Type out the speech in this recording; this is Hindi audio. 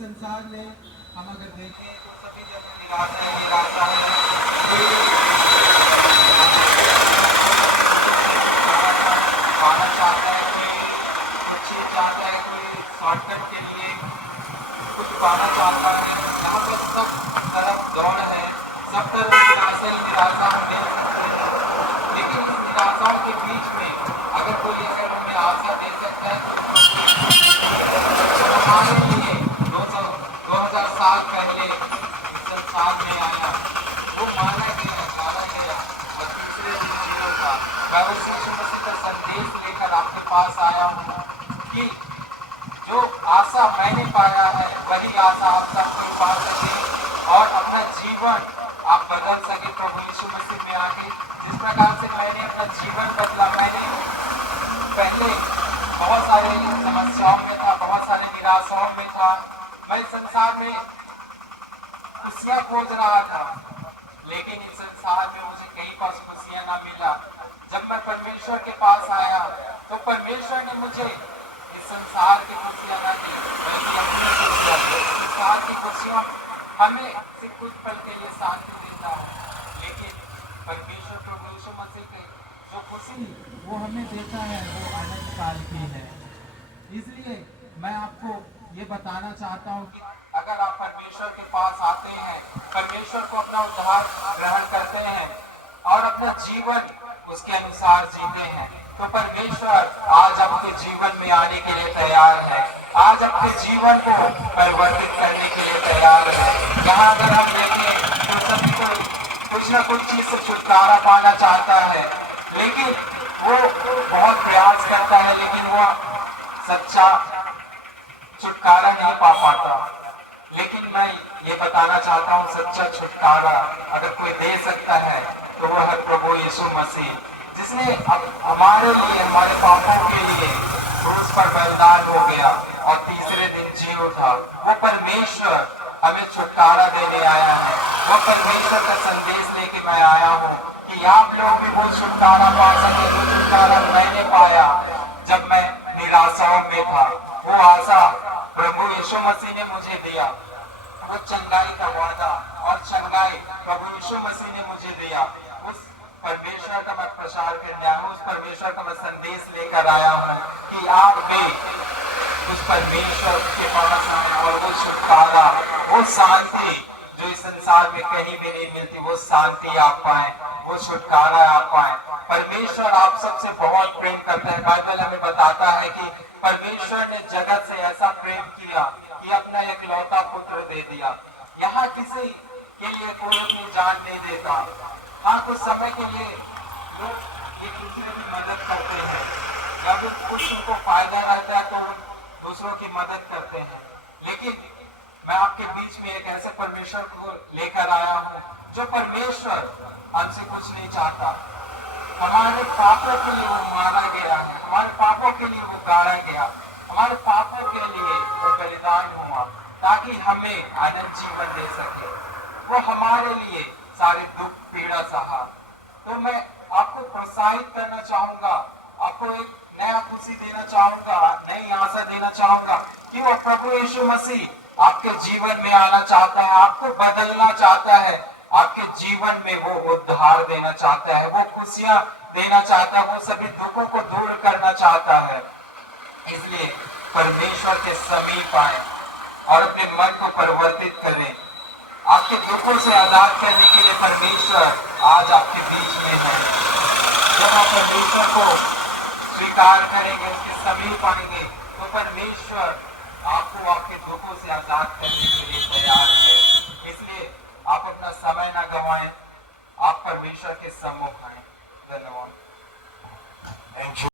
संसार में हम अगर देखें तो सभी जगह निराशा है, निराशा है। पाना चाहता है, कोई कुछ चीज चाहता है, कोई शॉर्टकट के लिए कुछ पाना चाहता है। यहाँ पर सब तरफ दौड़ है, सब तरफ निराशा ही निराशा है। लेकिन इस निराशाओं के बीच में अगर कोई अगर हमें आशा दे सकता है तो हमारे लिए 2000 साल पहले इस संसार में आया, वो मारा गया और तीसरे दिन जी उठा। मैं उस यीशु मसीह का संदेश लेकर आपके पास आया हूँ कि जो आशा मैंने पाया है वही आशा आप सब कोई पा सके और अपना जीवन आप बदल सके प्रभु यीशु मसीह में आके। जिस प्रकार से मैंने अपना जीवन बदला, मैंने पहले बहुत सारे समस्याओं में था, बहुत सारे निराशाओं में था। मैं संसार में खुशियां खोज रहा था, लेकिन इस संसार में मुझे कहीं पास खुशियां ना मिला। जब मैं परमेश्वर के पास आया तो परमेश्वर ने मुझे इस संसार की खुशियां ना दी, बल्कि अपनी खुशियां। संसार की खुशियां हमें सिर्फ कुछ पल के लिए शांति देता है, लेकिन परमेश्वर प्रभु यीशु मसीह के जो खुशी वो हमें देता है वो अनंत काल की है। इसलिए मैं आपको ये बताना चाहता हूँ कि अगर आप परमेश्वर के पास आते हैं, परमेश्वर को अपना उद्धार ग्रहण करते हैं और अपना जीवन उसके अनुसार जीते हैं, तो परमेश्वर आज आपके जीवन में आने के लिए तैयार है। आज आपके जीवन को परिवर्तित करने के लिए तैयार है। यहाँ अगर हम देखें तो सभी को कुछ न कुछ चीज से छुटकारा पाना चाहता है, लेकिन वो बहुत प्रयास करता है, लेकिन वो सच्चा छुटकारा नहीं पा पाता। लेकिन मैं ये बताना चाहता हूँ, सच्चा छुटकारा अगर कोई दे सकता है तो वह है प्रभु यीशु मसीह, जिसने अब हमारे लिए, हमारे पापों के लिए क्रूस पर बलिदान हो गया और तीसरे दिन जी उठा। वो परमेश्वर हमें छुटकारा देने आया है। वो परमेश्वर का संदेश लेके मैं आया हूँ कि आप लोग भी वो छुटकारा पा सके जो छुटकारा मैंने पाया जब मैं निराशाओं में था। वो आशा प्रभु यीशु मसीह ने मुझे दिया, वो चंगाई का वादा और चंगाई प्रभु यीशु मसीह ने मुझे दिया। उस परमेश्वर का मैं प्रचार करने आया हूँ, उस परमेश्वर का मैं संदेश लेकर आया हूँ कि आप भी उस परमेश्वर के पास आए और वो छुटकारा, वो शांति जो इस संसार में कहीं भी नहीं मिलती, वो शांति आप पाए, वो छुटकारा आप पाए। परमेश्वर आप सबसे बहुत प्रेम करता है। बाइबल हमें बताता है कि परमेश्वर ने जगत से ऐसा प्रेम किया कि अपना एकलौता पुत्र दे दिया। यहाँ किसी के लिए कोई अपनी जान नहीं देता। हाँ, कुछ समय के लिए लोग एक दूसरे की मदद करते हैं, जब कुछ उनको फायदा रहता है तो दूसरों की मदद करते हैं। लेकिन मैं आपके बीच में एक ऐसे परमेश्वर को लेकर आया हूँ जो परमेश्वर हमसे कुछ नहीं चाहता। हमारे पापों के लिए वो मारा गया है, हमारे पापों के लिए वो गाड़ा गया, हमारे पापों के लिए वो बलिदान हुआ ताकि हमें आनंद जीवन दे सके। वो हमारे लिए सारे दुख पीड़ा सहा। तो मैं आपको प्रोत्साहित करना चाहूंगा, आपको एक नया खुशी देना चाहूंगा, नई आशा देना चाहूंगा कि वो प्रभु यीशु मसीह आपके जीवन में आना चाहता है, आपको बदलना चाहता है, आपके जीवन में वो उद्धार देना चाहता है, वो खुशियां देना चाहता है, वो सभी दुखों को दूर करना चाहता है। इसलिए परमेश्वर के समीप आए और अपने मन को परिवर्तित करें। आपके दुखों से आजाद करने के लिए परमेश्वर आज आपके बीच में है। जब आप परमेश्वर को स्वीकार करेंगे, उसके समीप आएंगे, तो परमेश्वर आपको आपके दुखों से आजाद करने के लिए तैयार है। इसलिए आप अपना समय ना गवाएं, आप परमेश्वर के सम्मुख आए। धन्यवाद।